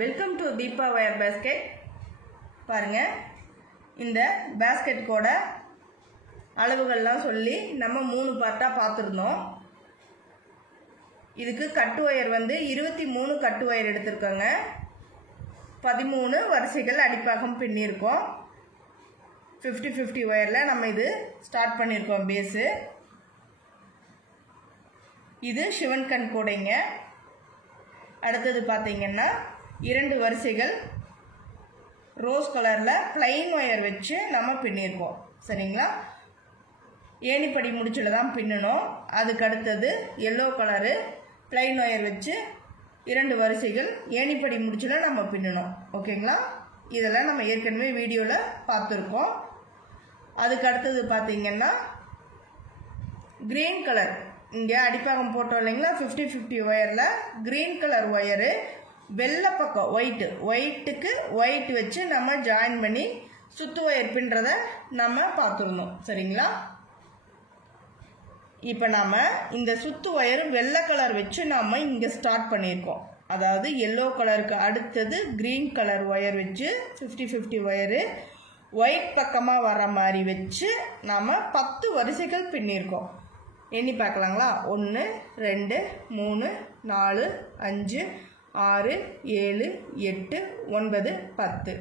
Welcome to Deepa wire basket. பாருங்க, இந்த basket கூட அளவுகள்லாம் சொல்லி நம்ம 3 பார்ட்டாக பார்த்துருந்தோம். இதுக்கு கட்டு ஒயர் வந்து 23 கட்டு ஒயர் எடுத்திருக்கோங்க. 13 வரிசைகள் அடிப்பாகம் பின்னிருக்கோம். 50-50 ஒயரில் நம்ம இது ஸ்டார்ட் பண்ணியிருக்கோம் பேஸு. இது சிவன் கண் கூடைங்க. அடுத்தது பார்த்தீங்கன்னா 2 வரிசைகள் ரோஸ் கலரில் பிளைன் ஒயர் வச்சு நம்ம பின்னிருக்கோம். சரிங்களா? ஏணிப்படி முடிச்சில் தான் பின்னணும். அதுக்கு அடுத்தது எல்லோ கலரு பிளைன் ஒயர் வச்சு 2 வரிசைகள் ஏணிப்படி முடிச்சில் நம்ம பின்னணும். ஓகேங்களா? இதெல்லாம் நம்ம ஏற்கனவே வீடியோவில் பார்த்துருக்கோம். அதுக்கு அடுத்தது பார்த்தீங்கன்னா கிரீன் கலர், இங்கே அடிப்பாகம் போட்டோம் இல்லைங்களா, 50-50 ஒயரில் கிரீன் கலர் ஒயரு வெள்ளை பக்கம் ஒயிட்டுக்கு ஒயிட் வச்சு நம்ம ஜாயின் பண்ணி சுத்து ஒயர் பின்றதை நம்ம பார்த்துருந்தோம். சரிங்களா? இப்போ நாம் இந்த சுத்து ஒயர் வெள்ளை கலர் வச்சு நாம் இங்கே ஸ்டார்ட் பண்ணியிருக்கோம். அதாவது எல்லோ கலருக்கு அடுத்தது கிரீன் கலர் ஒயர் வச்சு 50-50 ஒயரு ஒயிட் பக்கமாக வர மாதிரி வச்சு நாம் 10 வரிசைகள் பின்னியிருக்கோம். எண்ணி பார்க்கலாங்களா? 1 2 3 4 5 6 7 8 9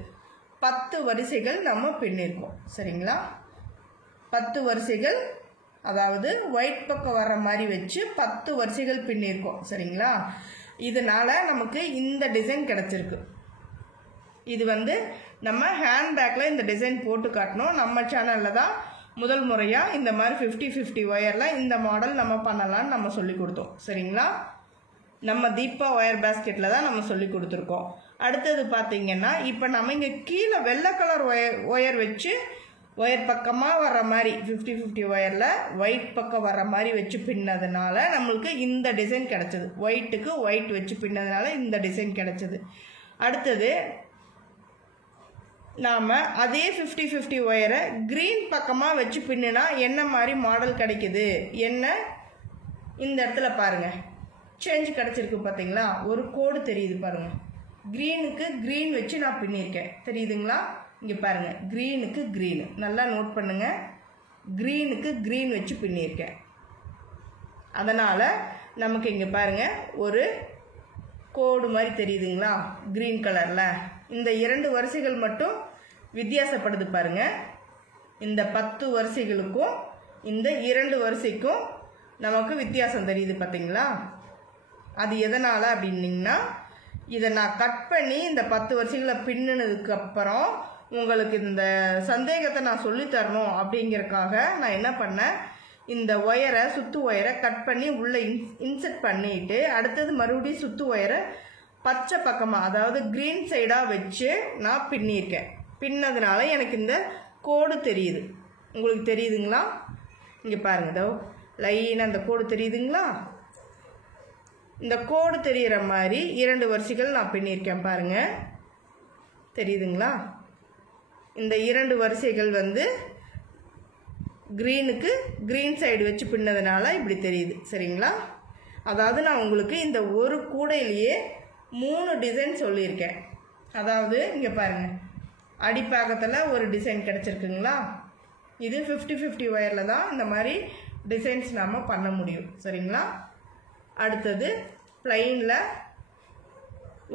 10 வரிசைகள் நம்ம பின்னிருக்கோம். சரிங்களா? 10 வரிசைகள், அதாவது ஒயிட் பக்கம் வர்ற மாதிரி வச்சு 10 வரிசைகள் பின்னிருக்கோம். சரிங்களா? இதனால நமக்கு இந்த டிசைன் கிடச்சிருக்கு. இது வந்து நம்ம ஹேண்ட்பேக்கில் இந்த டிசைன் போட்டு காட்டணும். நம்ம சேனலில் தான் முதல் முறையாக இந்த மாதிரி 50-50 ஒயரில் இந்த மாடல் நம்ம பண்ணலான்னு நம்ம சொல்லி கொடுத்தோம். சரிங்களா? நம்ம தீபா ஒயர் பேஸ்கெட்டில் தான் நம்ம சொல்லி கொடுத்துருக்கோம். அடுத்தது பார்த்தீங்கன்னா இப்போ நம்ம இங்கே கீழே வெள்ளை கலர் ஒயர் வச்சு ஒயர் பக்கமாக வர்ற மாதிரி 50-50 ஒயரில் ஒயிட் பக்கம் வர்ற மாதிரி வச்சு பின்னதுனால நம்மளுக்கு இந்த டிசைன் கிடச்சிது. ஒயிட்டுக்கு ஒயிட் வச்சு பின்னதுனால இந்த டிசைன் கிடச்சிது. அடுத்தது நாம் அதே 50-50 ஒயரை க்ரீன் பக்கமாக வச்சு பின்னுனா என்ன மாதிரி மாடல் கிடைக்குது, என்ன இந்த இடத்துல பாருங்கள் சேஞ்ச் கிடச்சிருக்கு. பார்த்தீங்களா? ஒரு கோடு தெரியுது பாருங்கள். க்ரீனுக்கு க்ரீன் வச்சு நான் பின்னிருக்கேன். தெரியுதுங்களா? இங்கே பாருங்கள், க்ரீனுக்கு க்ரீனு நல்லா நோட் பண்ணுங்கள். க்ரீனுக்கு க்ரீன் வச்சு பின்னிருக்கேன். அதனால் நமக்கு இங்கே பாருங்கள் ஒரு கோடு மாதிரி தெரியுதுங்களா க்ரீன் கலரில். இந்த 2 வரிசைகள் மட்டும் வித்தியாசப்படுது பாருங்க. இந்த 10 வரிசைகளுக்கும் இந்த 2 வரிசைக்கும் நமக்கு வித்தியாசம் தெரியுது. பார்த்தீங்களா? அது எதனால் அப்படின்னீங்கன்னா, இதை நான் கட் பண்ணி இந்த 10 வரிசைகளை பின்னுனதுக்கு அப்புறம் உங்களுக்கு இந்த சந்தேகத்தை நான் சொல்லித்தரணும் அப்படிங்கிறதுக்காக நான் என்ன பண்ணேன், இந்த ஒயரை சுத்து ஒயரை கட் பண்ணி உள்ளே இன்செர்ட் பண்ணிட்டு அடுத்தது மறுபடியும் சுத்து ஒயரை பச்சை பக்கமாக, அதாவது க்ரீன் சைடாக வச்சு நான் பின்னியிருக்கேன். பின்னதுனால எனக்கு இந்த கோடு தெரியுது. உங்களுக்கு தெரியுதுங்களா? இங்கே பாருங்கள், இதோ லைனாக அந்த கோடு தெரியுதுங்களா? இந்த கோடு தெரிகிற மாதிரி 2 வரிசைகள் நான் பின்னியிருக்கேன். பாருங்கள், தெரியுதுங்களா? இந்த 2 வரிசைகள் வந்து க்ரீனுக்கு க்ரீன் சைடு வச்சு பின்னதுனால இப்படி தெரியுது. சரிங்களா? அதாவது நான் உங்களுக்கு இந்த ஒரு கூடையிலேயே 3 டிசைன் சொல்லியிருக்கேன். அதாவது இங்கே பாருங்கள், அடிப்பாகத்தில் ஒரு டிசைன் கிடச்சிருக்குங்களா? இது 50-50 ஒயரில் தான் இந்த மாதிரி டிசைன்ஸ் நாம் பண்ண முடியும். சரிங்களா? அடுத்தது ப்ளைனில்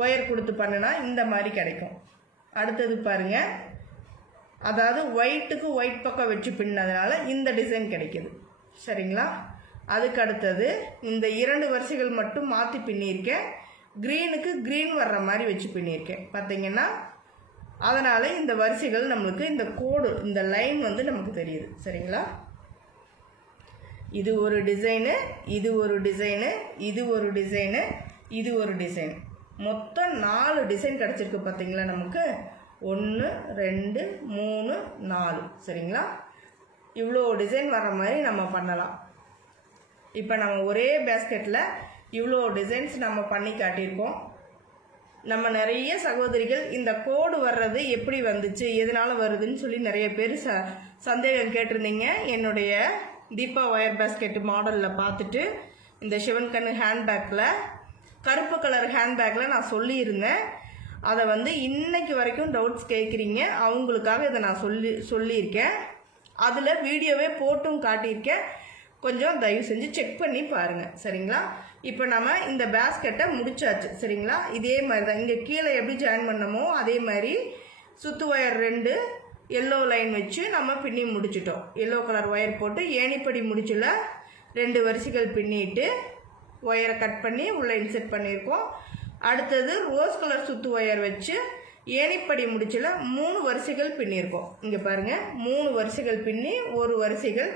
ஒயர் கொடுத்து பண்ணினா இந்த மாதிரி கிடைக்கும். அடுத்தது பாருங்கள், அதாவது ஒயிட்டுக்கு ஒயிட் பக்கம் வச்சு பின்னதுனால இந்த டிசைன் கிடைக்கிது. சரிங்களா? அதுக்கு அடுத்தது இந்த 2 வரிசைகள் மட்டும் மாற்றி பின்னியிருக்கேன். க்ரீனுக்கு க்ரீன் வர்ற மாதிரி வச்சு பின்னியிருக்கேன். பார்த்தீங்கன்னா அதனால் இந்த வரிசைகள் நம்மளுக்கு இந்த கோடு, இந்த லைன் வந்து நமக்கு தெரியுது. சரிங்களா? இது ஒரு டிசைனு, இது ஒரு டிசைனு, இது ஒரு டிசைனு, இது ஒரு டிசைன், மொத்தம் 4 டிசைன் கிடச்சிருக்கு. பார்த்தீங்களா? நமக்கு 1 2 3 4. சரிங்களா? இவ்வளோ டிசைன் வர்ற மாதிரி நம்ம பண்ணலாம். இப்போ நம்ம ஒரே பேஸ்கெட்டில் இவ்வளோ டிசைன்ஸ் நம்ம பண்ணி காட்டியிருக்கோம். நம்ம நிறைய சகோதரிகள் இந்த கோடு வர்றது எப்படி வந்துச்சு, எதனால் வருதுன்னு சொல்லி நிறைய பேர் சந்தேகம் கேட்டிருந்தீங்க. என்னுடைய தீபா ஒயர் பேஸ்கெட் மாடலில் பார்த்துட்டு இந்த சிவன் கண் ஹேண்ட்பேக்கில் கருப்பு கலர் ஹேண்ட்பேக்கில் நான் சொல்லியிருந்தேன். அதை வந்து இன்னைக்கு வரைக்கும் டவுட்ஸ் கேட்குறீங்க, அவங்களுக்காக இதை நான் சொல்லியிருக்கேன். அதில் வீடியோவே போட்டும் காட்டியிருக்கேன். கொஞ்சம் தயவு செஞ்சு செக் பண்ணி பாருங்கள். சரிங்களா? இப்போ நம்ம இந்த பேஸ்கெட்டை முடிச்சாச்சு. சரிங்களா? இதே மாதிரி தான் இங்கே கீழே எப்படி ஜாயின் பண்ணமோ அதே மாதிரி சுத்து ஒயர் 2 எல்லோ லைன் வச்சு நம்ம பின்னி முடிச்சிட்டோம். எல்லோ கலர் ஒயர் போட்டு ஏணிப்படி முடிச்சில் 2 வரிசைகள் பின்னிட்டு ஒயரை கட் பண்ணி உள்ளே இன்செர்ட் பண்ணியிருக்கோம். அடுத்தது ரோஸ் கலர் சுத்து ஒயர் வச்சு ஏணிப்படி முடிச்சில் 3 வரிசைகள் பின்னியிருக்கோம். இங்கே பாருங்கள், 3 வரிசைகள் பின்னி ஒரு வரிசைகள்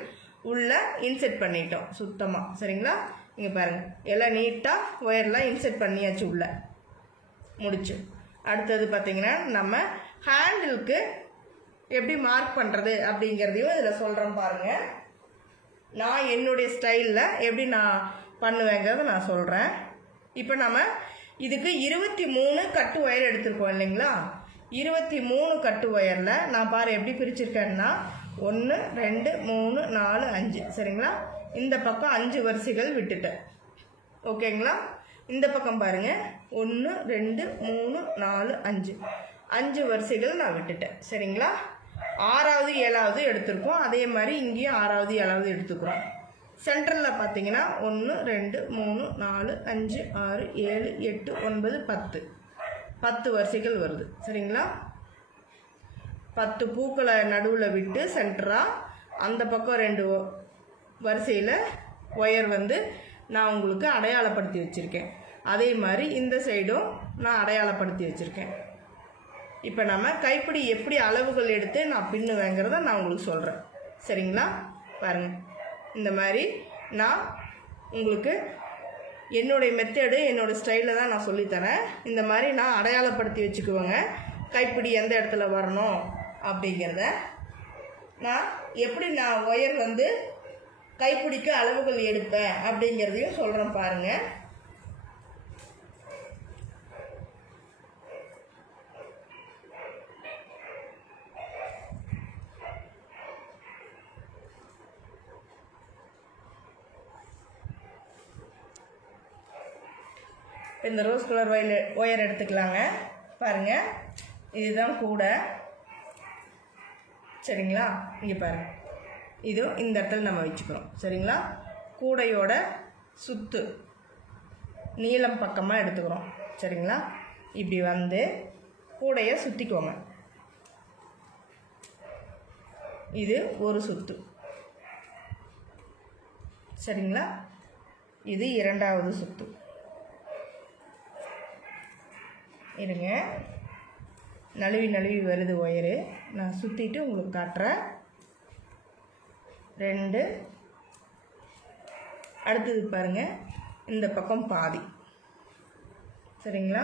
உள்ள இன்செர்ட் பண்ணிட்டோம் சுத்தமாக. சரிங்களா? இங்கே பாருங்கள், எல்லாம் நீட்டாக ஒயர்லாம் இன்செர்ட் பண்ணியாச்சு உள்ள முடிச்சு. அடுத்தது பார்த்திங்கன்னா நம்ம ஹேண்டிலுக்கு எப்படி மார்க் பண்ணுறது அப்படிங்கிறதையும் இதில் சொல்கிறேன் பாருங்கள். நான் என்னுடைய ஸ்டைலில் எப்படி நான் பண்ணுவேங்கிறத நான் சொல்கிறேன். இப்போ நம்ம இதுக்கு 23 கட்டு ஒயர் எடுத்துருக்கோம் இல்லைங்களா? 23 கட்டு ஒயரில் நான் எப்படி பிரிச்சிருக்கேன்னா 1 2 3 4 5. சரிங்களா? இந்த பக்கம் 5 வரிசைகள் விட்டுட்டேன். ஓகேங்களா? இந்த பக்கம் பாருங்கள், 1 2 3 4 5 வரிசைகள் நான் விட்டுட்டேன். சரிங்களா? 6வது 7வது எடுத்திருக்கோம். அதே மாதிரி இங்கேயும் 6வது 7வது எடுத்துக்கிறோம். சென்டரில் பார்த்தீங்கன்னா 1 2 3 4 5 6 7 8 9 10 வரிசைகள் வருது. சரிங்களா? 10 பூக்களை நடுவில் விட்டு சென்டராக அந்த பக்கம் 2 வரிசையில் ஒயர் வந்து நான் உங்களுக்கு அடையாளப்படுத்தி வச்சுருக்கேன். அதே மாதிரி இந்த சைடும் நான் அடையாளப்படுத்தி வச்சுருக்கேன். இப்போ நம்ம கைப்பிடி எப்படி அளவுகள் எடுத்து நான் பின்னுவேங்கிறத நான் உங்களுக்கு சொல்கிறேன். சரிங்களா? பாருங்கள், இந்த மாதிரி நான் உங்களுக்கு என்னுடைய மெத்தடு என்னோடய ஸ்டைலில் தான் நான் சொல்லித்தரேன். இந்த மாதிரி நான் அடையாளப்படுத்தி வச்சுக்குவேங்க. கைப்பிடி எந்த இடத்துல வரணும் அப்படிங்கிறத நான் எப்படி நான் ஒயர் வந்து கைப்பிடிக்கு அளவுகள் எடுப்பேன் அப்படிங்கிறதையும் சொல்கிறேன் பாருங்கள். இந்த ரோஸ் கலர் ஒயர் எடுத்துக்கலாங்க. பாருங்கள், இதுதான் கூடை. சரிங்களா? இங்கே பாருங்கள், இதுவும் இந்த இடத்துல நம்ம வச்சுக்கிறோம். சரிங்களா? கூடையோட சுத்து நீளம் பக்கமாக எடுத்துக்கிறோம். சரிங்களா? இப்படி வந்து கூடையை சுற்றிக்கோங்க. இது ஒரு சுத்து. சரிங்களா? இது 2வது சுத்து. இருங்க, நழுவி வருது ஒயரு. நான் சுற்றிட்டு உங்களுக்கு காட்டுறேன். 2. அடுத்தது பாருங்கள், இந்த பக்கம் பாதி. சரிங்களா?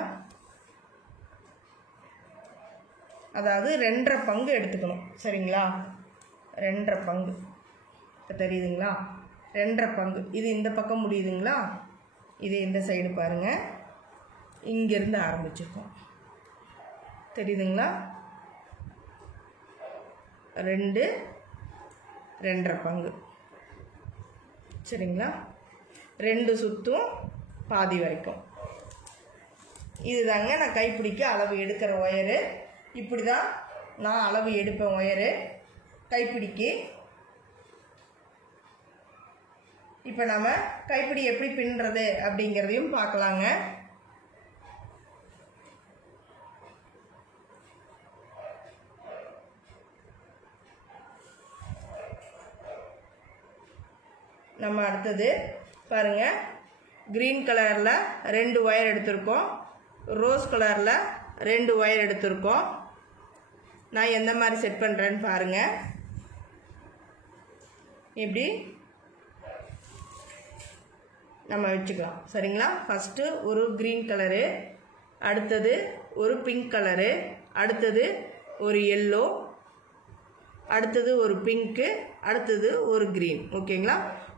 அதாவது 2.5 பங்கு எடுத்துக்கணும். சரிங்களா? 2.5 பங்கு. இப்போ தெரியுதுங்களா? 2.5 பங்கு. இது இந்த பக்கம் முடியுதுங்களா? இது இந்த சைடு பாருங்கள், இங்கேருந்து ஆரம்பிச்சிருக்கோம். தெரியுதுங்களா? 2 2.5 பங்கு. சரிங்களா? 2 சுற்றும் பாதி வரைக்கும். இதுதாங்க நான் கைப்பிடிக்க அளவு எடுக்கிற ஒயரு. இப்படி தான் நான் அளவு எடுப்பேன் ஒயரு கைப்பிடிக்கு. இப்போ நம்ம கைப்பிடி எப்படி பின்னுறது அப்படிங்கிறதையும் பார்க்கலாங்க. நம்ம அடுத்தது பாருங்கள், க்ரீன் கலரில் 2 ஒயர் எடுத்திருக்கோம், ரோஸ் கலரில் 2 ஒயர் எடுத்திருக்கோம். நான் எந்த மாதிரி செட் பண்ணுறேன்னு பாருங்கள். இப்படி நம்ம வச்சுக்கலாம். சரிங்களா? ஃபஸ்ட்டு ஒரு க்ரீன் கலரு, அடுத்தது ஒரு பிங்க் கலரு, அடுத்தது ஒரு எல்லோ, அடுத்தது ஒரு பிங்க்கு, அடுத்தது ஒரு க்ரீன். ஓகேங்களா?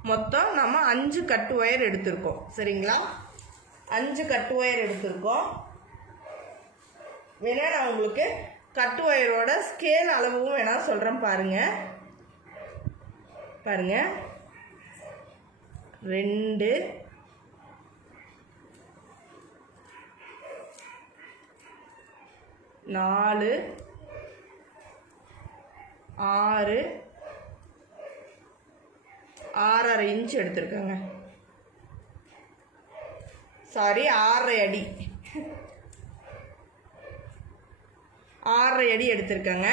மொத்தம் நம்ம 5 கட்டு ஒயர் எடுத்திருக்கோம். சரிங்களா? 5 கட்டு ஒயர் எடுத்திருக்கோம். வேணா நான் உங்களுக்கு கட்டு ஒயரோட ஸ்கேல் அளவும் வேணா சொல்கிறேன் பாருங்கள். 2 3 4 6 6.5 இன்ச் எடுத்திருக்கேங்க. சாரி 6.5 அடி 6.5 அடி எடுத்திருக்கேங்க.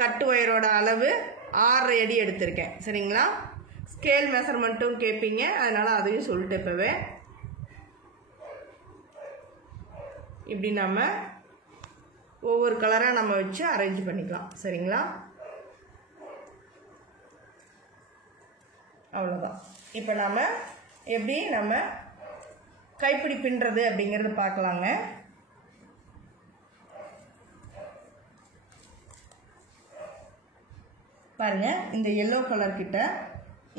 கட்டு ஒயரோட அளவு 6.5 அடி எடுத்திருக்கேன். சரிங்களா? ஸ்கேல் மெஷர்மெண்ட்டும் கேட்பீங்க, அதனால அதையும் சொல்லிட்டு இப்போவே இப்படி நம்ம ஒவ்வொரு கலராக நம்ம வச்சு அரேஞ்ச் பண்ணிக்கலாம். சரிங்களா? அவ்வளோதான். இப்போ நம்ம எப்படி நம்ம கைப்பிடி பின்னுறது அப்படிங்கிறது பார்க்கலாங்க. பாருங்க, இந்த எல்லோ கலர் கிட்ட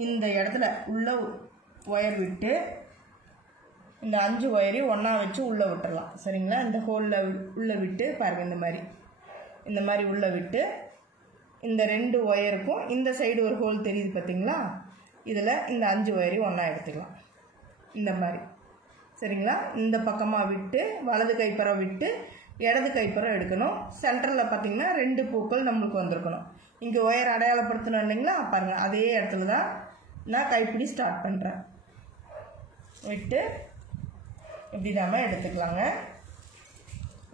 இந்த இடத்துல உள்ள ஒயர் விட்டு இந்த 5 ஒயரையும் ஒன்றா வச்சு உள்ளே விட்டுடலாம். சரிங்களா? இந்த ஹோலில் உள்ளே விட்டு பாருங்கள், இந்த மாதிரி உள்ளே விட்டு இந்த 2 ஒயருக்கும் இந்த சைடு ஒரு ஹோல் தெரியுது பார்த்தீங்களா? இதில் இந்த 5 ஒயரையும் ஒன்றா எடுத்துக்கலாம் இந்த மாதிரி. சரிங்களா? இந்த பக்கமாக விட்டு வலது கைப்பறம் விட்டு இடது கைப்பறம் எடுக்கணும். சென்டரில் பார்த்திங்கன்னா 2 பூக்கள் நம்மளுக்கு வந்திருக்கணும். இங்கே ஒயர் அடையாளப்படுத்தணும் இல்லைங்களா? பாருங்கள், அதே இடத்துல தான் நான் கைப்பிடி ஸ்டார்ட் பண்ணுறேன். விட்டு இப்படி நம்ம எடுத்துக்கலாங்க.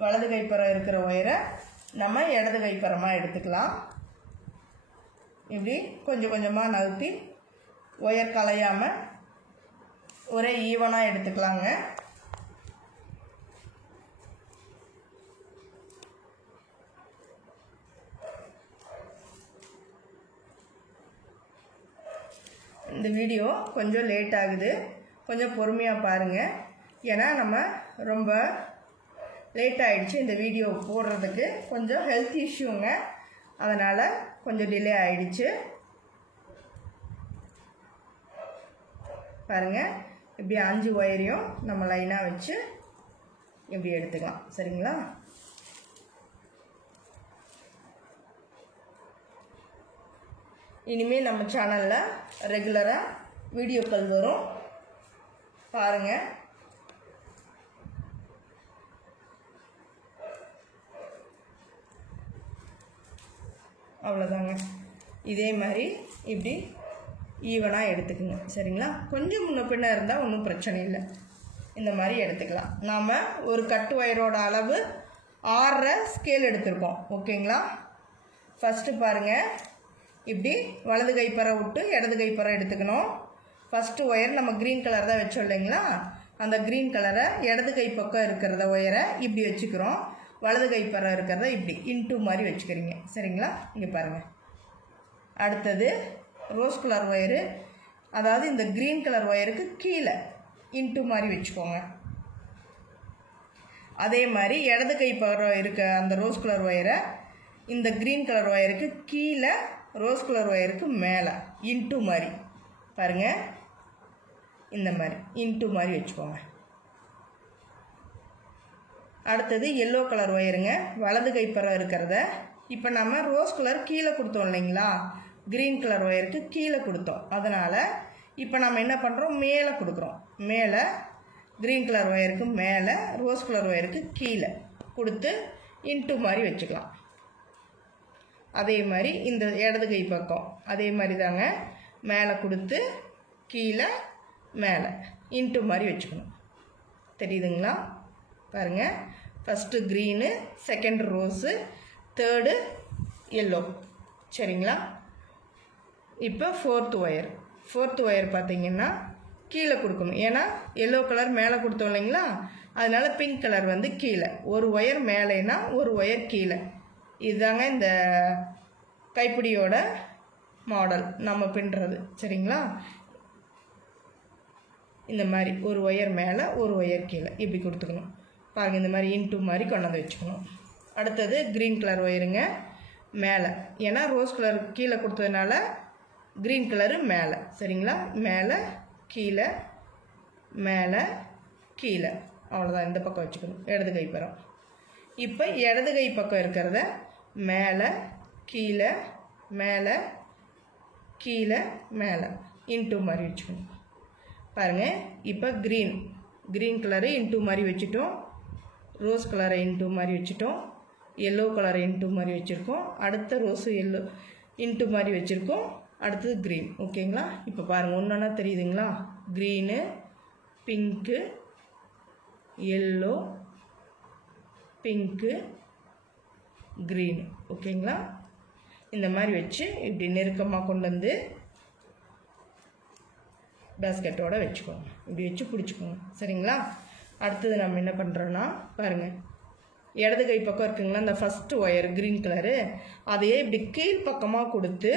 வலது கைப்பறம் இருக்கிற ஒயரை நம்ம இடது கைப்பறமாக எடுத்துக்கலாம். இப்படி கொஞ்சம் கொஞ்சமாக நகர்த்தி ஒயர் கலையாமல் ஒரே ஈவனாக எடுத்துக்கலாங்க. இந்த வீடியோ கொஞ்சம் லேட் ஆகுது, கொஞ்சம் பொறுமையாக பாருங்கள். ஏன்னா நம்ம ரொம்ப லேட் ஆகிடுச்சு இந்த வீடியோ போடுறதுக்கு. கொஞ்சம் ஹெல்த் இஷ்யூங்க, அதனால் கொஞ்சம் டிலே ஆகிடுச்சு. பாருங்கள், இப்படி 5 ஒயரையும் நம்ம லைனாக வச்சு இப்படி எடுத்துக்கலாம். சரிங்களா? இனிமேல் நம்ம சேனலில் ரெகுலராக வீடியோக்கள் வரும், பாருங்கள். அவ்வளோதாங்க. இதே மாதிரி இப்படி ஈவனாக எடுத்துக்கோங்க. சரிங்களா? கொஞ்சம் முன்ன பின்ன இருந்தால் ஒன்றும் பிரச்சனை இல்லை, இந்த மாதிரி எடுத்துக்கலாம். நாம் ஒரு கட்டு ஒயரோட அளவு 6.5 ஸ்கேல் எடுத்திருக்கோம். ஓகேங்களா? ஃபஸ்ட்டு பாருங்கள், இப்படி வலது கைப்பறை விட்டு இடது கைப்பறை எடுத்துக்கணும். ஃபஸ்ட்டு ஒயர் நம்ம க்ரீன் கலர் தான் வச்சோம் இல்லைங்களா? அந்த க்ரீன் கலரை இடது கை பக்கம் இருக்கிறத ஒயரை இப்படி வச்சுக்கிறோம். வலது கைப்பறை இருக்கிறத இப்படி இன்ட்டு மாதிரி வச்சுக்கிறீங்க. சரிங்களா? இங்கே பாருங்கள். அடுத்தது ரோஸ் கலர் ஒயரு, அதாவது இந்த க்ரீன் கலர் ஒயருக்கு கீழே இன்ட்டு மாதிரி வச்சுக்கோங்க. அதே மாதிரி இடது கைப்பறம் இருக்க அந்த ரோஸ் கலர் ஒயரை இந்த க்ரீன் கலர் ஒயருக்கு கீழே, ரோஸ் கலர் ஒயருக்கு மேலே இன்ட்டு மாதிரி பாருங்கள், இந்த மாதிரி இன்ட்டு மாதிரி வச்சுக்கோங்க. அடுத்தது எல்லோ கலர் ஒயருங்க, வலது கைப்பறம் இருக்கிறத இப்போ நம்ம ரோஸ் கலர் கீழே கொடுத்தோம் இல்லைங்களா? க்ரீன் கலர் ஒயருக்கு கீழே கொடுத்தோம். அதனால் இப்போ நம்ம என்ன பண்ணுறோம், மேலே கொடுக்குறோம். மேலே க்ரீன் கலர் ஒயருக்கு மேலே, ரோஸ் கலர் ஒயருக்கு கீழே கொடுத்து இன்ட்டு மாதிரி வச்சுக்கலாம். அதே மாதிரி இந்த இடது கை பக்கம் அதே மாதிரி தாங்க, மேலே கொடுத்து கீழே மேலே இன்ட்டு மாதிரி வச்சுக்கணும். தெரியுதுங்களா? பாருங்கள், first green, second rose, third yellow. சரிங்களா? இப்போ ஃபோர்த்து ஒயர் பார்த்திங்கன்னா கீழே கொடுக்கணும். ஏன்னா எல்லோ கலர் மேலே கொடுத்தோம் இல்லைங்களா? அதனால் பிங்க் கலர் வந்து கீழே, ஒரு ஒயர் மேலேனா ஒரு ஒயர் கீழே. இதுதாங்க இந்த கைப்பிடியோட மாடல் நம்ம பின்னுறது. சரிங்களா? இந்த மாதிரி ஒரு ஒயர் மேலே ஒரு ஒயர் கீழே இப்படி கொடுத்துக்கணும். பாருங்கள், இந்த மாதிரி இன்ட்டு மாதிரி கொண்டு வந்து வச்சுக்கணும். அடுத்தது க்ரீன் கலர் ஒயருங்க, மேலே. ஏன்னா ரோஸ் கலர் கீழே கொடுத்ததுனால க்ரீன் கலரு மேலே. சரிங்களா? மேலே கீழே மேலே கீழே, அவ்வளோதான். இந்த பக்கம் வச்சுக்கணும், இடது கைப்பறம். இப்போ இடது கை பக்கம் இருக்கிறத மேலே கீழே மேலே கீழே மேலே இன்ட்டு மாதிரி வச்சுக்கணும். பாருங்கள், இப்போ க்ரீன் கலரு இன்ட்டு மாதிரி வச்சுட்டோம், ரோஸ் கலரை இன்ட்டு மாதிரி வச்சுட்டோம், எல்லோ கலர் இன்ட்டு மாதிரி வச்சுருக்கோம், அடுத்த ரோஸு எல்லோ இன்ட்டு மாதிரி வச்சுருக்கோம், அடுத்தது க்ரீன். ஓகேங்களா? இப்போ பாருங்கள் ஒன்றா தெரியுதுங்களா? Green, pink, yellow, pink, green. ஓகேங்களா? இந்த மாதிரி வச்சு இப்படி நெருக்கமாக கொண்டு வந்து பேஸ்கெட்டோடு வச்சுக்கோங்க. இப்படி வச்சு பிடிச்சிக்கோங்க. சரிங்களா? அடுத்தது நம்ம என்ன பண்ணுறோன்னா பாருங்கள், இடது கை பக்கம் இருக்குங்களா இந்த ஃபஸ்ட்டு ஒயர் க்ரீன் கலரு, அதையே இப்படி கீழ் பக்கமாக கொடுத்து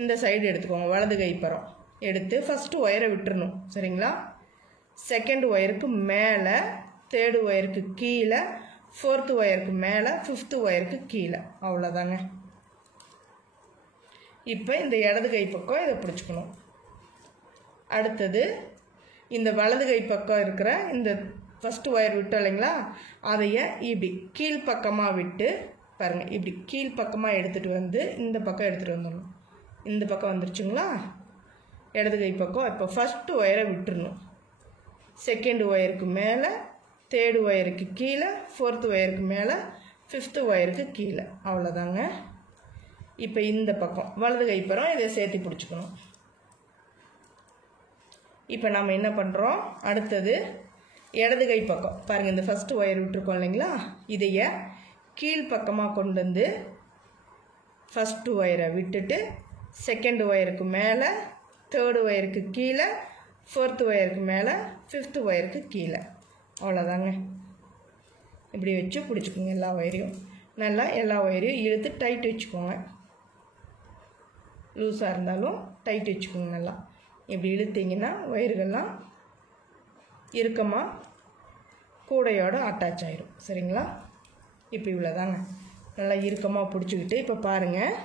இந்த சைடு எடுத்துக்கோங்க. வலது கை பக்கம் எடுத்து ஃபஸ்ட்டு ஒயரை விட்டுறணும். சரிங்களா? செகண்ட் ஒயருக்கு மேலே, தேர்டு ஒயருக்கு கீழே, ஃபோர்த்து ஒயருக்கு மேலே, ஃபிஃப்த்து ஒயருக்கு கீழே. அவ்வளோதாங்க. இப்போ இந்த இடது கை பக்கம் இதை பிடிச்சிக்கணும். அடுத்தது இந்த வலது கை பக்கம் இருக்கிற இந்த ஃபஸ்ட்டு ஒயர் விட்டோம் இல்லைங்களா, அதையே இப்படி கீழ்ப்பக்கமாக விட்டு பாருங்கள், இப்படி கீழ்ப்பக்கமாக எடுத்துகிட்டு வந்து இந்த பக்கம் எடுத்துகிட்டு வந்துடணும். இந்த பக்கம் வந்துருச்சுங்களா இடது கை பக்கம். இப்போ ஃபஸ்ட்டு ஒயரை விட்டுறணும். செகண்ட் ஒயருக்கு மேலே, தேர்டு ஒயருக்கு கீழே, ஃபோர்த்து ஒயருக்கு மேலே, ஃபிஃப்த்து ஒயருக்கு கீழே. அவ்வளோதாங்க. இப்போ இந்த பக்கம் வலது கைப்பறம் இதை சேர்த்து பிடிச்சிக்கணும். இப்போ நம்ம என்ன பண்ணுறோம், அடுத்தது இடது கை பக்கம் பாருங்கள், இந்த ஃபஸ்ட்டு ஒயர் விட்டுருக்கோம் இல்லைங்களா, இதையை கீழ்ப்பக்கமாக கொண்டு வந்து ஃபஸ்ட்டு ஒயரை விட்டுட்டு செகண்ட் ஒயருக்கு மேலே, தேர்டு ஒயருக்கு கீழே, ஃபோர்த்து ஒயருக்கு மேலே, ஃபிஃப்த்து ஒயருக்கு கீழே. அவ்வளோதாங்க. இப்படி வச்சு பிடிச்சிக்கோங்க. எல்லா ஒயரையும் நல்லா எல்லா ஒயரையும் இழுத்து டைட் வச்சுக்கோங்க. லூஸாக இருந்தாலும் டைட் வச்சுக்கோங்க. நல்லா இப்படி இழுத்திங்கன்னா ஒயர்கள்லாம் இறுக்கமாக கூடையோடு அட்டாச் ஆகிடும். சரிங்களா? இப்போ இவ்வளோதாங்க. நல்லா இறுக்கமாக பிடிச்சிக்கிட்டு இப்போ பாருங்கள்,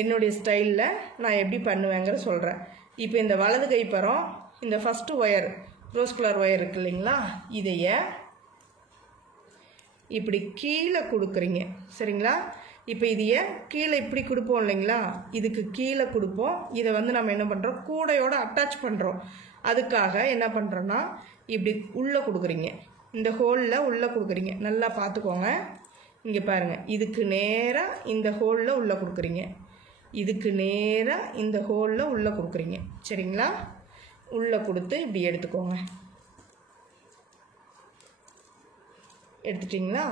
என்னுடைய ஸ்டைலில் நான் எப்படி பண்ணுவேங்கிற சொல்கிறேன். இப்போ இந்த வலது கைப்பறம் இந்த first wire rose colour wire இருக்குது இல்லைங்களா, இதையை இப்படி கீழே கொடுக்குறீங்க. சரிங்களா? இப்போ இதையே கீழே இப்படி கொடுப்போம் இல்லைங்களா, இதுக்கு கீழே கொடுப்போம். இதை வந்து நம்ம என்ன பண்ணுறோம், கூடையோடு அட்டாச் பண்ணுறோம். அதுக்காக என்ன பண்ணுறோன்னா இப்படி உள்ளே கொடுக்குறீங்க, இந்த ஹோலில் உள்ளே கொடுக்குறீங்க. நல்லா பார்த்துக்கோங்க. இங்கே பாருங்கள், இதுக்கு நேராக இந்த ஹோலில் உள்ளே கொடுக்குறீங்க, இதுக்கு நேராக இந்த ஹோலில் உள்ளே கொடுக்குறீங்க. சரிங்களா? உள்ளே கொடுத்து இப்படி எடுத்துக்கோங்க. எடுத்துட்டிங்களா?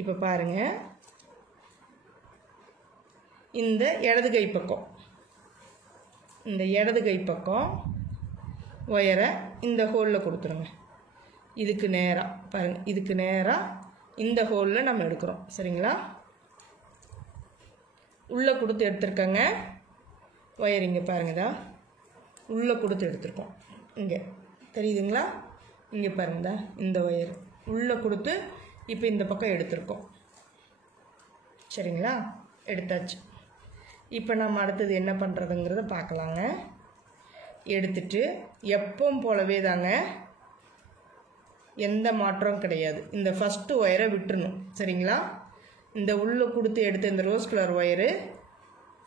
இப்போ பாருங்கள், இந்த இடது கை பக்கம், இந்த இடது கை பக்கம் ஒயரை இந்த ஹோலில் கொடுத்துருங்க. இதுக்கு நேராக பாருங்கள், இதுக்கு நேராக இந்த ஹோலில் நம்ம எடுக்கிறோம். சரிங்களா? உள்ளே கொடுத்து எடுத்துருக்கங்க ஒயர். இங்கே பாருங்கதா, உள்ளே கொடுத்து எடுத்துருக்கோம். இங்கே தெரியுதுங்களா? இங்கே பாருங்கதா, இந்த ஒயர் உள்ளே கொடுத்து இப்போ இந்த பக்கம் எடுத்துருக்கோம். சரிங்களா? எடுத்தாச்சு. இப்போ நம்ம அடுத்தது என்ன பண்ணுறதுங்கிறத பார்க்கலாங்க. எடுத்துட்டு எப்பவும் போலவே தாங்க, எந்த மாற்றம் கிடையாது. இந்த ஃபஸ்ட்டு ஒயரை விட்டுறணும். சரிங்களா? இந்த உள்ளே கொடுத்து எடுத்த இந்த ரோஸ் கலர் ஒயரு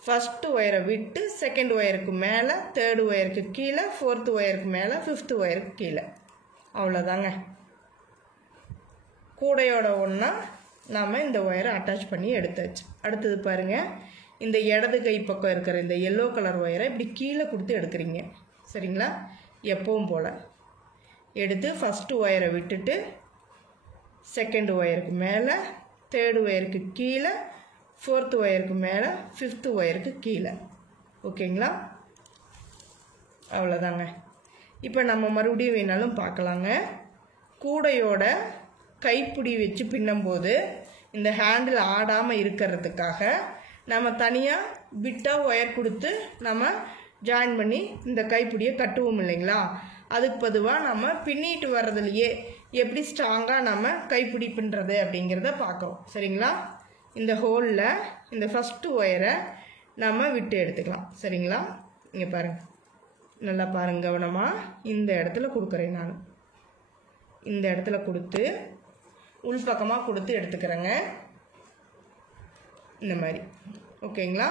ஃபஸ்ட்டு ஒயரை விட்டு செகண்ட் ஒயருக்கு மேலே, தேர்டு ஒயருக்கு கீழே, ஃபோர்த்து ஒயருக்கு மேலே, ஃபிஃப்த்து ஒயருக்கு கீழே. அவ்வளோதாங்க. கூடையோட ஒன்றா நாம் இந்த ஒயரை அட்டாச் பண்ணி எடுத்தாச்சு. அடுத்தது பாருங்கள், இந்த இடது கை பக்கம் இருக்கிற இந்த எல்லோ கலர் ஒயரை இப்படி கீழே கொடுத்து எடுக்கிறீங்க. சரிங்களா? எப்பவும் போல் எடுத்து ஃபஸ்ட்டு ஒயரை விட்டுட்டு செகண்ட் ஒயருக்கு மேலே, தேர்டு ஒயருக்கு கீழே, ஃபோர்த்து ஒயருக்கு மேலே, ஃபிஃப்த்து ஒயருக்கு கீழே. ஓகேங்களா? அவ்வளோதாங்க. இப்போ நம்ம மறுபடியும் வேணாலும் பார்க்கலாங்க. கூடையோட கைப்பிடி வச்சு பின்னும்போது இந்த ஹேண்டில் ஆடாமல் இருக்கிறதுக்காக நம்ம தனியாக பிட்டாக ஒயர் கொடுத்து நம்ம ஜாயின் பண்ணி இந்த கைப்பிடியை கட்டுவோம் இல்லைங்களா, அதுக்கு பொதுவாக நம்ம பின்னிட்டு வர்றதுலையே எப்படி ஸ்ட்ராங்காக நம்ம கைப்பிடி பின்னுறது அப்படிங்கிறத பார்க்குறோம். சரிங்களா? இந்த ஹோலில் இந்த ஃபஸ்ட்டு ஒயரை நம்ம விட்டு எடுத்துக்கலாம். சரிங்களா? இங்கே பாருங்கள், நல்லா பாருங்கள் கவனமாக. இந்த இடத்துல கொடுக்குறேன் நான், இந்த இடத்துல கொடுத்து உள்பக்கமாக கொடுத்து எடுத்துக்கிறேங்க. இந்த மாதிரி. ஓகேங்களா?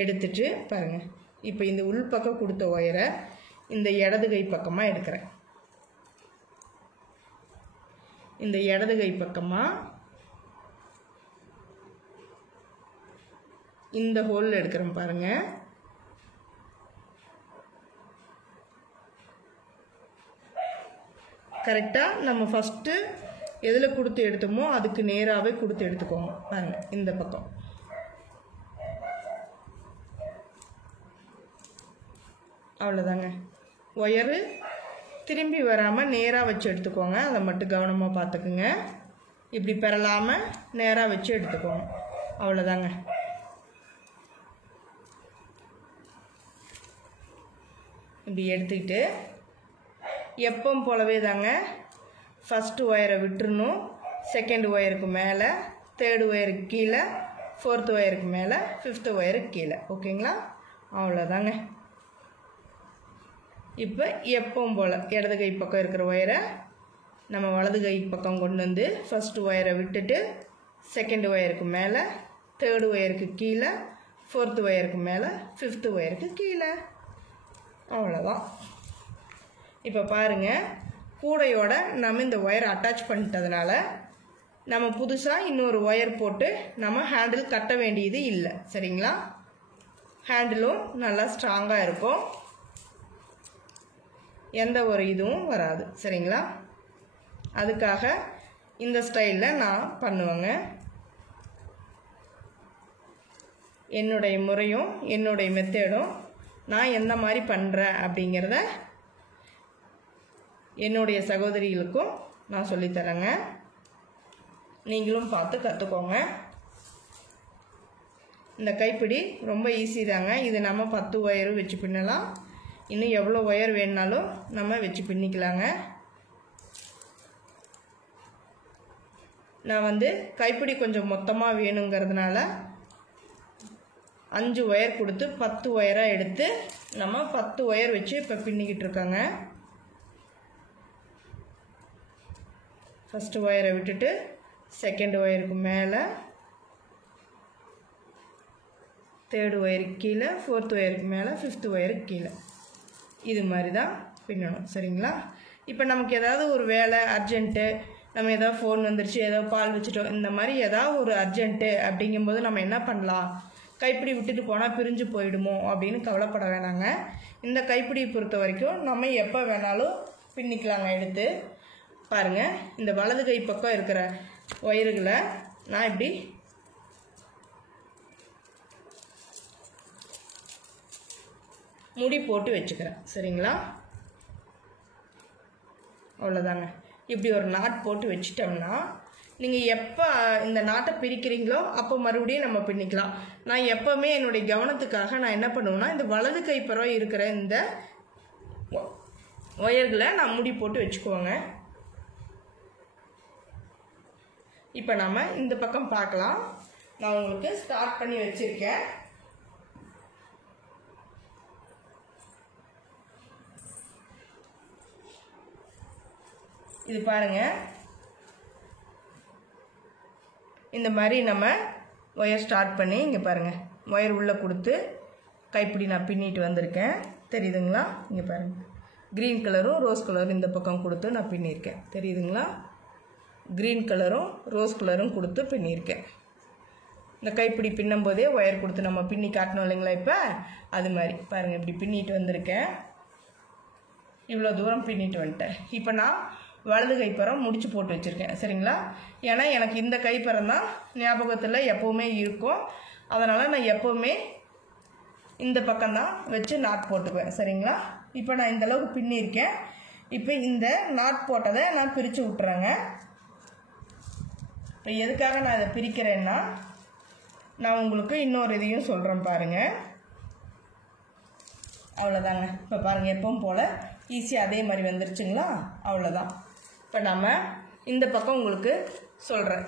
எடுத்துட்டு பாருங்கள், இப்போ இந்த உள்பக்கம் கொடுத்த ஒயரை இந்த இடது கை பக்கமாக எடுக்கிறேன். இந்த இடது கை பக்கமாக இந்த ஹோலில் எடுக்கிறேன் பாருங்கள். கரெக்டாக நம்ம ஃபஸ்ட்டு எதில் கொடுத்து எடுத்தோமோ அதுக்கு நேராகவே கொடுத்து எடுத்துக்கோங்க பாருங்கள். இந்த பக்கம் அவ்வளோதாங்க. ஒயரு திரும்பி வராமல் நேராக வச்சு எடுத்துக்கோங்க. அதை மட்டும் கவனமாக பார்த்துக்குங்க. இப்படி பெறலாமல் நேராக வச்சு எடுத்துக்கோங்க. அவ்வளோதாங்க. இப்படி எடுத்துக்கிட்டு எப்பவும் போலவே தாங்க ஃபஸ்ட்டு ஒயரை விட்டுறணும். செகண்ட் ஒயருக்கு மேலே, தேர்டு ஒயருக்கு கீழே, ஃபோர்த்து ஒயருக்கு மேலே, ஃபிஃப்த்து ஒயருக்கு கீழே. ஓகேங்களா? அவ்வளோதாங்க. இப்போ எப்பவும் போல் இடது கை பக்கம் இருக்கிற ஒயரை நம்ம வலது கை பக்கம் கொண்டு வந்து ஃபஸ்ட்டு ஒயரை விட்டுட்டு செகண்ட் ஒயருக்கு மேலே, தேர்டு ஒயருக்கு கீழே, ஃபோர்த்து ஒயருக்கு மேலே, ஃபிஃப்த்து ஒயருக்கு கீழே. அவ்வளோதான். இப்போ பாருங்கள், கூடையோட நம்ம இந்த ஒயரை அட்டாச் பண்ணிட்டதுனால நம்ம புதுசாக இன்னொரு ஒயர் போட்டு நம்ம ஹேண்டில் கட்ட வேண்டியது இல்லை. சரிங்களா? ஹேண்டிலும் நல்லா ஸ்ட்ராங்காக இருக்கும். எந்த ஒரு இதுவும் வராது. சரிங்களா? அதுக்காக இந்த ஸ்டைலில் நான் பண்ணுவேங்க. என்னுடைய முறையும் என்னுடைய மெத்தேடும் நான் எந்த மாதிரி பண்ணுறேன் அப்படிங்கிறத என்னுடைய சகோதரிகளுக்கும் நான் சொல்லித்தரேங்க. நீங்களும் பார்த்து கற்றுக்கோங்க. இந்த கைப்பிடி ரொம்ப ஈஸி தாங்க. இது நம்ம 10 ஒயரும் வச்சு பின்னலாம். இன்னும் எவ்வளோ ஒயர் வேணுனாலும் நம்ம வச்சு பின்னிக்கலாங்க. நான் வந்து கைப்பிடி கொஞ்சம் மொத்தமாக வேணுங்கிறதுனால 5 ஒயர் கொடுத்து 10 ஒயராக எடுத்து நம்ம 10 ஒயர் வச்சு இப்போ பின்னிக்கிட்டு இருக்கோங்க. ஃபஸ்ட்டு ஒயரை விட்டுட்டு செகண்ட் ஒயருக்கு மேலே, தேர்டு ஒயருக்கு கீழே, ஃபோர்த்து ஒயருக்கு மேலே, ஃபிஃப்த்து ஒயருக்கு கீழே. இது மாதிரி தான் பின்னணும். சரிங்களா? இப்போ நமக்கு ஏதாவது ஒரு வேலை அர்ஜென்ட்டு, நம்ம ஏதாவது ஃபோன் வந்துருச்சு, ஏதோ பால் வச்சுட்டோம், இந்த மாதிரி ஏதாவது ஒரு அர்ஜென்ட்டு அப்படிங்கும்போது நம்ம என்ன பண்ணலாம், கைப்பிடி விட்டுட்டு போனால் பிரிஞ்சு போயிடுமோ அப்படின்னு கவலைப்பட வேணாங்க. இந்த கைப்பிடியை பொறுத்த வரைக்கும் நம்ம எப்போ வேணாலும் பின்னிக்கலாங்க. எடுத்து பாருங்கள், இந்த வலது கை பக்கம் இருக்கிற ஒயர்களை நான் இப்படி முடி போட்டு வச்சுக்கிறேன். சரிங்களா? அவ்வளோதாங்க. இப்படி ஒரு நாட் போட்டு வச்சிட்டோம்னா நீங்கள் எப்போ இந்த நாட்டை பிரிக்கிறீங்களோ அப்போ மறுபடியும் நம்ம பின்னிக்கலாம். நான் எப்போவுமே என்னுடைய கவனத்துக்காக நான் என்ன பண்ணுவேன்னா, இந்த வலது கைப்புறம் இருக்கிற இந்த ஒயர்களை நான் முடி போட்டு வச்சுக்குவோங்க. இப்போ நம்ம இந்த பக்கம் பார்க்கலாம். நான் உங்களுக்கு ஸ்டார்ட் பண்ணி வச்சுருக்கேன். இது பாருங்கள், இந்த மாதிரி நம்ம ஒயர் ஸ்டார்ட் பண்ணி இங்கே பாருங்கள், ஒயர் உள்ளே கொடுத்து கைப்பிடி நான் பின்னிட்டு வந்திருக்கேன். தெரியுதுங்களா? இங்கே பாருங்கள், க்ரீன் கலரும் ரோஸ் கலரும் இந்த பக்கம் கொடுத்து நான் பின்னியிருக்கேன். தெரியுதுங்களா? க்ரீன் கலரும் ரோஸ் கலரும் கொடுத்து பின்னியிருக்கேன். இந்த கைப்பிடி பின்னும் போதே ஒயர் கொடுத்து நம்ம பின்னி காட்டணும் இல்லைங்களா? இப்போ அது மாதிரி பாருங்கள், இப்படி பின்னிட்டு வந்திருக்கேன். இவ்வளோ தூரம் பின்னிட்டு வந்துட்டேன். இப்போ நான் வலது கைப்பறம் முடிச்சு போட்டு வச்சுருக்கேன். சரிங்களா? ஏன்னா எனக்கு இந்த கைப்பறம் தான் ஞாபகத்தில் எப்போவுமே இருக்கும். அதனால் நான் எப்போவுமே இந்த பக்கம்தான் வச்சு நாட் போட்டுக்குவேன். சரிங்களா? இப்போ நான் இந்தளவுக்கு பின்னியிருக்கேன். இப்போ இந்த நாட் போட்டதை நான் பிரித்து விட்டுறேங்க. இப்போ எதுக்காக நான் இதை பிரிக்கிறேன்னா, நான் உங்களுக்கு இன்னொரு இதையும் சொல்கிறேன் பாருங்கள். அவ்வளோதாங்க. இப்போ பாருங்கள், எப்பவும் போல் ஈஸியாக அதே மாதிரி வந்துருச்சுங்களா? அவ்வளோதான். இப்போ நம்ம இந்த பக்கம் உங்களுக்கு சொல்கிறேன்.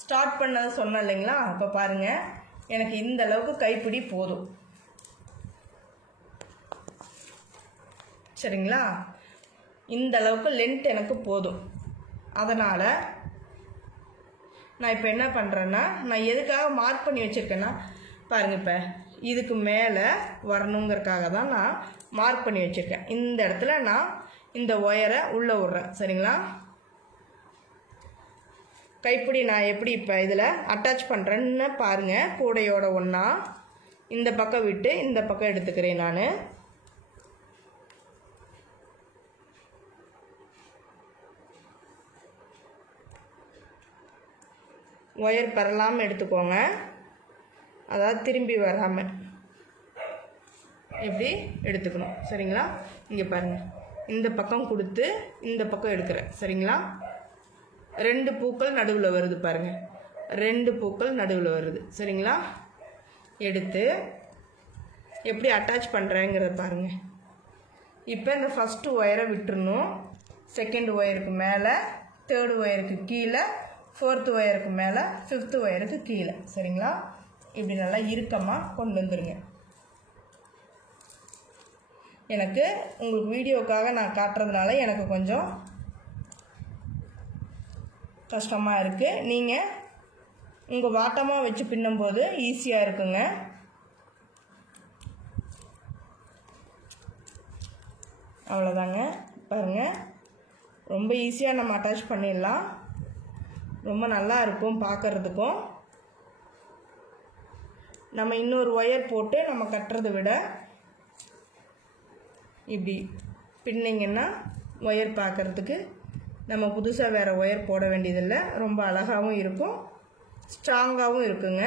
ஸ்டார்ட் பண்ணதை சொன்னேன் இல்லைங்களா? இப்போ பாருங்கள், எனக்கு இந்த அளவுக்கு கைப்பிடி போதும். சரிங்களா? இந்த அளவுக்கு லென்த் எனக்கு போதும். அதனால் நான் இப்போ என்ன பண்ணுறேன்னா, நான் எதுக்காக மார்க் பண்ணி வச்சுருக்கேன்னா பாருங்கள், இப்போ இதுக்கு மேலே வரணுங்கிறதுக்காக தான் நான் மார்க் பண்ணி வச்சுருக்கேன். இந்த இடத்துல நான் இந்த ஒயரை உள்ளே விட்றேன். சரிங்களா? கைப்பிடி நான் எப்படி இப்போ இதில் அட்டாச் பண்ணுறேன்னு பாருங்கள். கூடையோட ஒன்றா இந்த பக்கம் விட்டு இந்த பக்கம் எடுத்துக்கிறேன் நான். ஒயர் பரலாமல் எடுத்துக்கோங்க, அதாவது திரும்பி வராமல் இப்படி எடுத்துக்கணும். சரிங்களா? இங்கே பாருங்கள், இந்த பக்கம் கொடுத்து இந்த பக்கம் எடுக்கிறேன். சரிங்களா? 2 பூக்கள் நடுவில் வருது பாருங்கள், 2 பூக்கள் நடுவில் வருது. சரிங்களா? எடுத்து எப்படி அட்டாச் பண்ணுறேங்கிறத பாருங்கள். இப்போ இந்த ஃபஸ்ட்டு ஒயரை விட்டுறணும். செகண்ட் ஒயருக்கு மேலே, தேர்டு ஒயருக்கு கீழே, ஃபோர்த்து ஒயருக்கு மேலே, ஃபிஃப்த்து ஒயருக்கு கீழே. சரிங்களா? இப்படி நல்லா இறுக்கமாக கொண்டு வந்துடுங்க. எனக்கு உங்களுக்கு வீடியோக்காக நான் காட்டுறதுனால எனக்கு கொஞ்சம் கஷ்டமாக இருக்குது. நீங்கள் உங்கள் வாட்டமாக வச்சு பின்னும்போது ஈஸியாக இருக்குங்க. அவ்வளோதாங்க. பாருங்கள், ரொம்ப ஈஸியாக நம்ம அட்டாச் பண்ணிடலாம். ரொம்ப நல்லா இருக்கும் பார்க்குறதுக்கும். நம்ம இன்னொரு ஒயர் போட்டு நம்ம கட்டுறதை விட இப்படி பின்னிங்கன்னா ஒயர் பார்க்குறதுக்கு நம்ம புதுசாக வேறு ஒயர் போட வேண்டியதில்லை. ரொம்ப அழகாகவும் இருக்கும், ஸ்ட்ராங்காகவும் இருக்குங்க.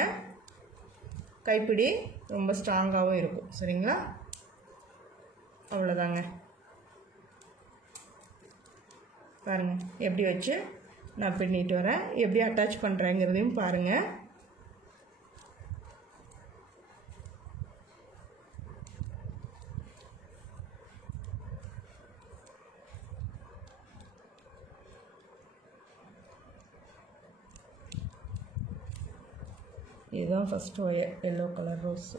கைப்பிடி ரொம்ப ஸ்ட்ராங்காகவும் இருக்கும். சரிங்களா? அவ்வளோதாங்க. பாருங்கள் எப்படி வச்சு நான் பின்னிட்டு வரேன், எப்படி அட்டாச் பண்ணுறேங்கிறதையும் பாருங்கள். இதுதான் first wire, yellow colour rose.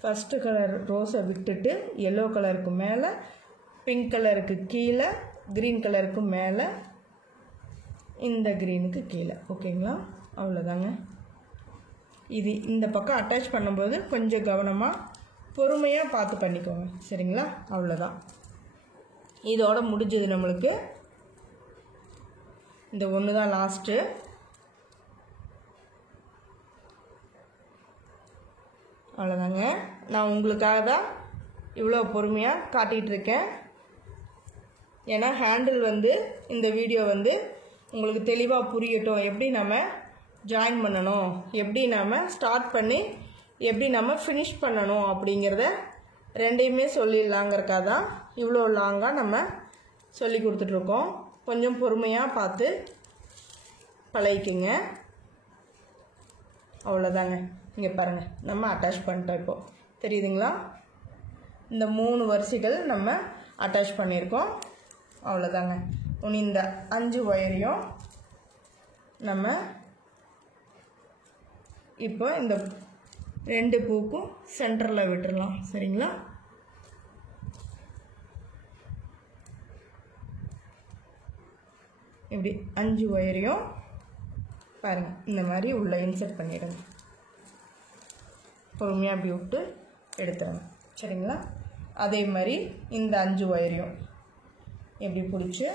First colour ரோஸை விட்டுட்டு எல்லோ கலருக்கு மேலே, பிங்க் கலருக்கு கீழே, க்ரீன் கலருக்கு மேலே, இந்த க்ரீனுக்கு கீழே. ஓகேங்களா? அவ்வளோதாங்க. இது இந்த பக்கம் அட்டாச் பண்ணும்போது கொஞ்சம் கவனமாக பொறுமையாக பார்த்து பண்ணிக்கோங்க. சரிங்களா? அவ்வளோதான். இதோட முடிஞ்சது நம்மளுக்கு. இந்த ஒன்று தான் லாஸ்ட்டு. அவ்வளோதாங்க. நான் உங்களுக்காக தான் இவ்வளோ பொறுமையாக காட்டிகிட்டு இருக்கேன். ஏன்னா ஹேண்டில் இந்த வீடியோ உங்களுக்கு தெளிவாக புரியட்டும். எப்படி நம்ம ஜாயின் பண்ணணும், எப்படி நம்ம ஸ்டார்ட் பண்ணி எப்படி நம்ம ஃபினிஷ் பண்ணணும் அப்படிங்கிறத ரெண்டையுமே சொல்லிடலாங்கிறக்காக தான் இவ்வளோ லாங்காக நம்ம சொல்லி கொடுத்துட்ருக்கோம். கொஞ்சம் பொறுமையாக பார்த்து பழகிக்குங்க. அவ்வளோதாங்க. இங்கே பாருங்கள், நம்ம அட்டாச் பண்ணிட்டோம். இப்போது தெரியுதுங்களா? இந்த 3 வரிசைகள் நம்ம அட்டாச் பண்ணியிருக்கோம். அவ்வளோதாங்க. இந்த 5 ஒயரையும் நம்ம இப்போ இந்த 2 பூக்கும் சென்டரில் விட்டுடலாம். சரிங்களா? இப்படி 5 ஒயரையும் பாருங்கள் இந்த மாதிரி உள்ளே இன்சர்ட் பண்ணிடுங்க. பொறுமையாக அப்படி விட்டு எடுத்துருங்க. சரிங்களா? அதே மாதிரி இந்த 5 ஒயரையும் எப்படி பிடிச்சி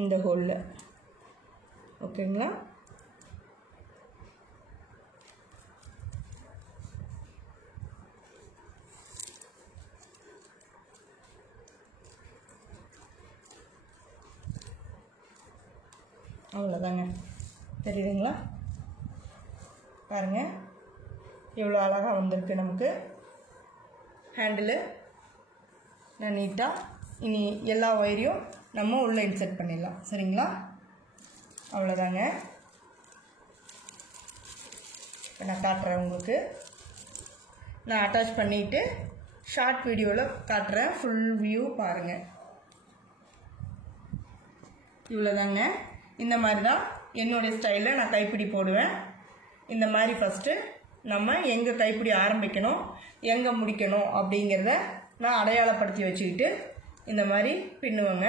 இந்த ஹோலில். ஓகேங்களா? அவ்வளோதாங்க. தெரியுதுங்களா? பாருங்கள் எவ்வளோ அழகாக வந்திருக்கு நமக்கு ஹேண்டில். நான் நீட்டாக இனி எல்லா ஒயரையும் நம்ம உள்ளே இன்சர்ட் பண்ணிடலாம். சரிங்களா? அவ்வளோதாங்க. இப்போ நான் காட்டுறேன் உங்களுக்கு. நான் அட்டாச் பண்ணிவிட்டு ஷார்ட் வீடியோவில் காட்டுறேன். ஃபுல் வியூ பாருங்கள். இவ்வளோதாங்க. இந்த மாதிரி தான் என்னுடைய ஸ்டைலில் நான் கைப்பிடி போடுவேன். இந்த மாதிரி ஃபஸ்ட்டு நம்ம எங்கே கைப்பிடி ஆரம்பிக்கணும், எங்கே முடிக்கணும் அப்படிங்கிறத நான் அடையாளப்படுத்தி வச்சுக்கிட்டு இந்த மாதிரி பின்னுவேங்க.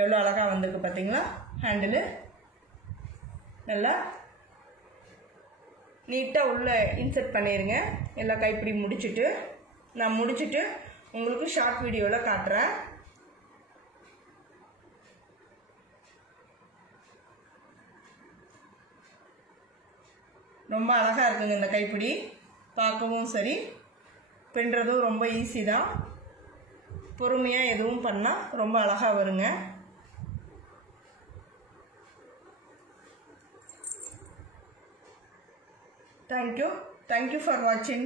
எவ்வளோ அழகாக வந்திருக்கு பார்த்தீங்களா? ஹேண்டில் நல்லா நீட்டாக உள்ளே இன்சர்ட் பண்ணிடுங்க. எல்லா கைப்பிடி முடிச்சுட்டு நான் உங்களுக்கு ஷார்ட் வீடியோவில் காட்டுறேன். ரொம்ப அழகாக இருக்குங்க இந்த கைப்பிடி, பார்க்கவும் சரி, பின்னுறதும் ரொம்ப ஈஸி தான். பொறுமையாக எதுவும் பண்ணால் ரொம்ப அழகாக வருங்க. Thank you for watching.